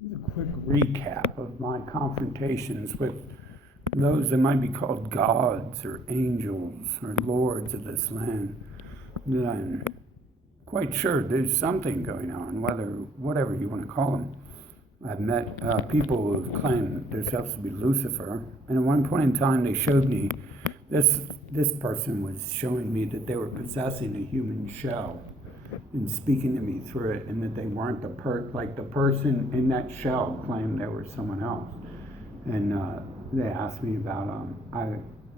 A quick recap of my confrontations with those that might be called gods or angels or lords of this land. That I'm quite sure there's something going on, whatever you want to call them. I've met people who have claimed themselves to be Lucifer, and at one point in time, they showed me this person was showing me that they were possessing a human shell and speaking to me through it, and that they weren't the person in that shell claimed they were someone else. And they asked me about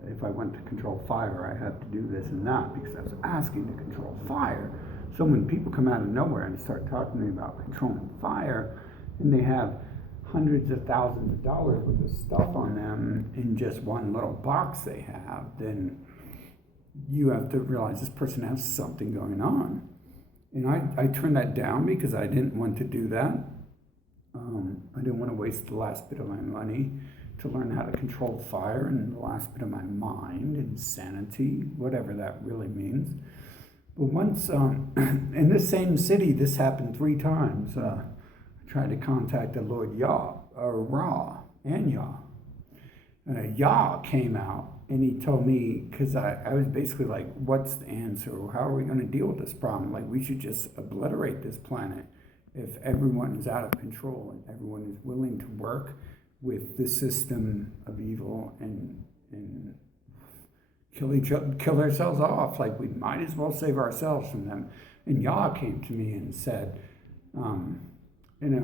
if I went to control fire, I had to do this and that because I was asking to control fire. So when people come out of nowhere and start talking to me about controlling fire, and they have hundreds of thousands of dollars worth of stuff on them in just one little box they have, then you have to realize this person has something going on. And I turned that down because I didn't want to do that. I didn't want to waste the last bit of my money to learn how to control fire and the last bit of my mind and sanity, whatever that really means. But once, in this same city, this happened 3 times. I tried to contact the Lord Ra and Yah. Yah came out and he told me, because I was basically like, what's the answer? How are we going to deal with this problem? Like, we should just obliterate this planet if everyone is out of control and everyone is willing to work with the system of evil and kill ourselves off. Like, we might as well save ourselves from them. And Yah came to me and said, in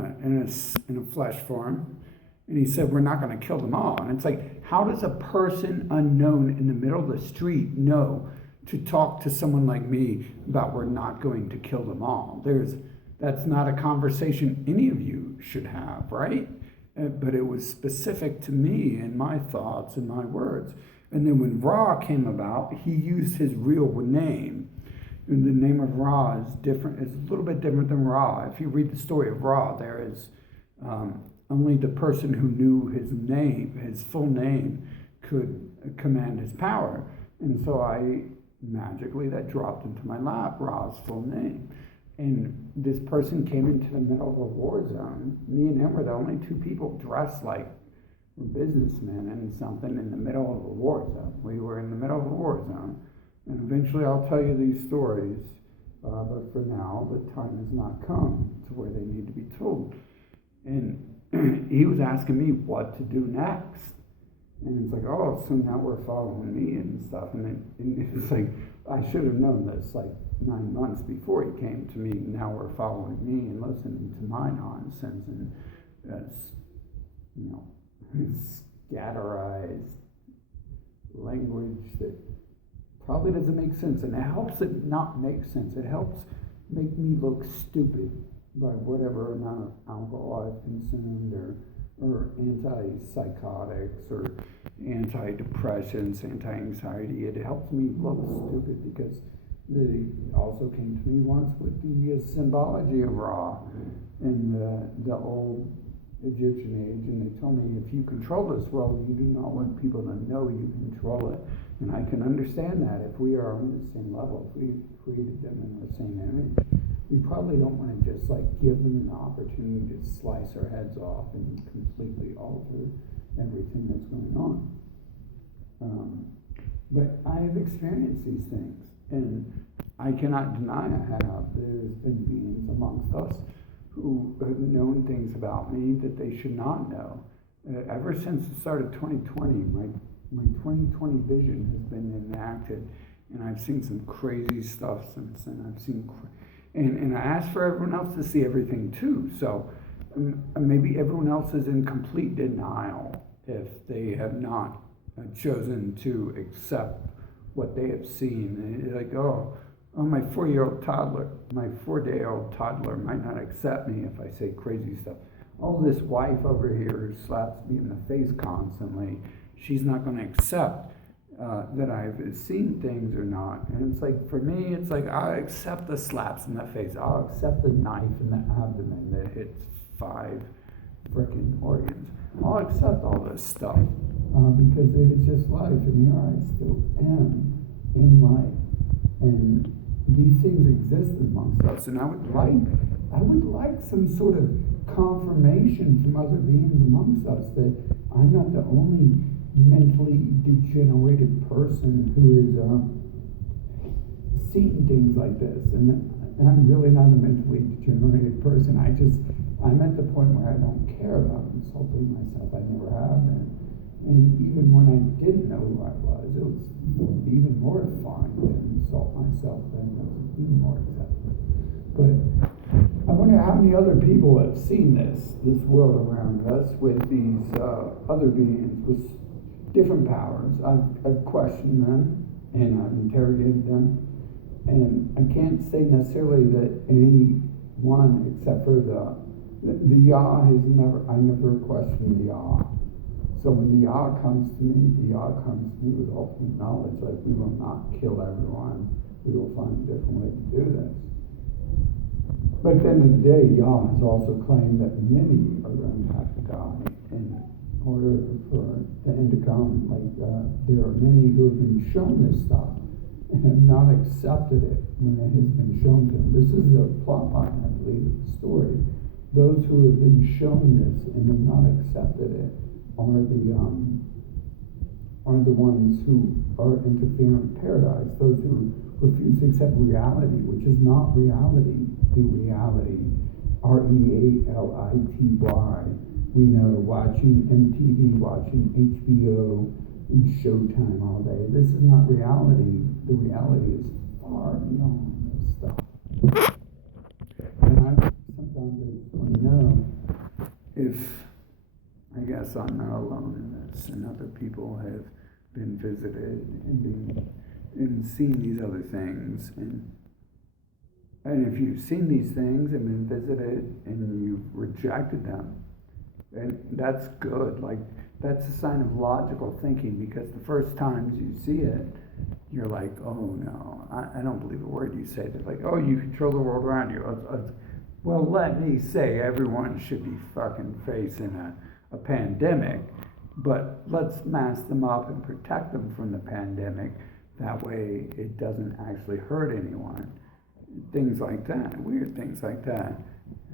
a flesh form, and he said, we're not going to kill them all. And it's like, how does a person unknown in the middle of the street know to talk to someone like me about we're not going to kill them all? That's not a conversation any of you should have, right? But it was specific to me and my thoughts and my words. And then when Ra came about, he used his real name. And the name of Ra is different. It's a little bit different than Ra. If you read the story of Ra, there is only the person who knew his name, his full name, could command his power. And so magically that dropped into my lap, Ra's full name. And this person came into the middle of a war zone. Me and him were the only 2 people dressed like businessmen and something in the middle of a war zone. We were in the middle of a war zone. And eventually I'll tell you these stories, but for now, the time has not come to where they need to be told. And he was asking me what to do next. And it's like, oh, so now we're following me and stuff. And it's like, I should have known this like 9 months before he came to me. Now we're following me and listening to my nonsense and scatterized language that probably doesn't make sense. And it helps it not make sense. It helps make me look stupid by whatever amount of alcohol I've consumed or antipsychotics or antidepressants, anti-anxiety. It helps me look stupid because they also came to me once with the symbology of Ra in the old Egyptian age, and they told me if you control this world, you do not want people to know you control it. And I can understand that. If we are on the same level, if we created them in the same image, we probably don't want to just like give them an opportunity to slice our heads off and completely alter everything that's going on. But I have experienced these things, and I cannot deny I have. There's been beings amongst us who have known things about me that they should not know. Ever since the start of 2020, my 2020 vision has been enacted, and I've seen some crazy stuff since then. And I asked for everyone else to see everything too. So maybe everyone else is in complete denial if they have not chosen to accept what they have seen. They're like, oh, my 4-day-old toddler might not accept me if I say crazy stuff. Oh, this wife over here who slaps me in the face constantly, she's not going to accept that I've seen things or not. And it's like, for me, it's like, I accept the slaps in the face. I'll accept the knife in the abdomen that hits 5 freaking organs. I'll accept all this stuff because it is just life, and here I still am in life. And these things exist amongst us, and I would like some sort of confirmation affirmation from other beings amongst us that I'm not the only mentally degenerated person who is seeing things like this. And I'm really not a mentally degenerated person. I'm at the point where I don't care about insulting myself. I never have been. And even when I didn't know who I was, it was even more fun to insult myself than it was even more acceptable. But I wonder how many other people have seen this world around us with these other beings with different powers. I've questioned them and I've interrogated them. And I can't say necessarily that any one, except for the Yah, I never questioned the Yah. So when the Yah comes to me, the Yah comes to me with ultimate knowledge, like we will not kill everyone, we will find a different way to do this. But at the end of the day, Yah has also claimed that many are going to have to die in order for the end to come. Like there are many who have been shown this stuff and have not accepted it when it has been shown to them. This is the plot line, I believe, of the story. Those who have been shown this and have not accepted it are the ones who are interfering with paradise. Those who refuse to accept reality, which is not reality, the reality, reality. We know, watching MTV, watching HBO, and Showtime all day. This is not reality. The reality is far beyond this stuff. And sometimes I just want to know if, I guess I'm not alone in this, and other people have been visited and seen these other things. And if you've seen these things and been visited and you've rejected them, and that's good. Like, that's a sign of logical thinking, because the first times you see it, you're like, oh no, I don't believe a word you say. They're like, oh, you control the world around you. Well, let me say everyone should be fucking facing a pandemic, but let's mask them up and protect them from the pandemic. That way it doesn't actually hurt anyone. Things like that, weird things like that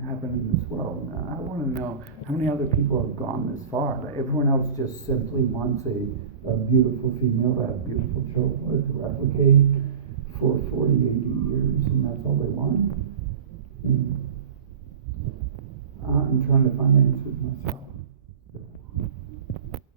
happen in this world. Now, I want to know how many other people have gone this far. Like, everyone else just simply wants a beautiful female to have beautiful children to replicate for 40, 80 years, and that's all they want. And I'm trying to find answers myself.